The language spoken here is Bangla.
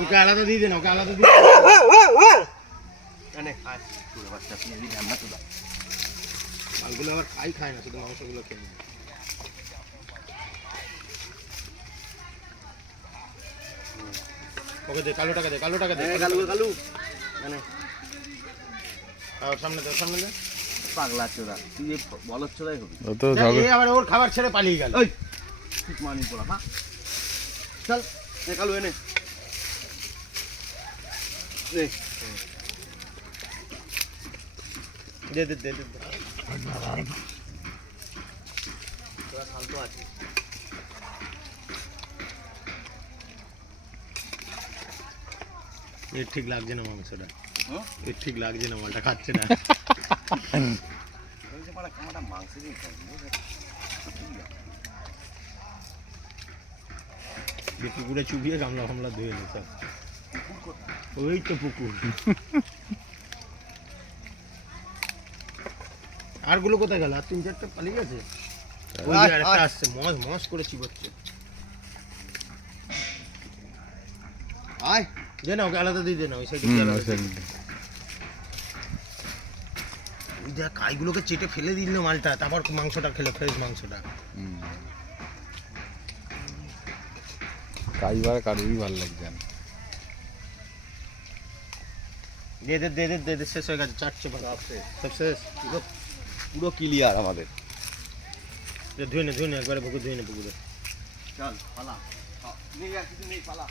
ওকে আলাদা দিয়ে দেন ওকে আলাদা দিয়ে এনে আয় বাচ্চা তুই এদিকে ঢান্না তো দাও। মালগুলো আবার খাই খায় না শুধু মাংসগুলো খেয়ে নেয়। ওকে দে কালো টাকা দে কালো টাকা দে। কালু কালু। এনে আর সামনে দে সামনে দে পাগলা চোদা তুই যে বলদ চোদাই হবি। ও তো ঝগড়া আবার ওর খাবার ছেড়ে পালিয়ে গেল। ওই ঠিক মানি পড়া হ্যাঁ। চল এ কালু এনে। দে দে দে দে দে। তোরা শান্ত আছিস এর ঠিক লাগছে না মাংসটা হ্যাঁ এর ঠিক লাগছে না মালটা খাচ্ছে না? যে পুকুরে চুবিয়ে গামলা ফামলা ধুয়ে নি সব ওই তো পুকুর। আরগুলো কোথায় গেল? আর তিন চারটা পালিয়ে গেছে? ওই আরেকটা আসছে মস মস করে চিবোচ্ছে। আয় দে না ওকে আলাদা দিয়ে দে না ওই সাইডে দেখ কাইগুলোকে চেটে ফেলে দিল মালটা তারপর মাংসটা খেলো ফ্রেশ মাংসটা। কাইবার কারুরই ভালো লাগছে না। দে দে দে দে দে দে শেষ হয়ে গেছে চারটে ভালো সব শেষ পুরো পুরো ক্লিয়ার আমাদের দে, ধুয়ে নে ধুয়ে নে একবারে পুকুর ধুয়ে নে পুকুরে চল পালা নিয়ে যা কিছু নেই পালা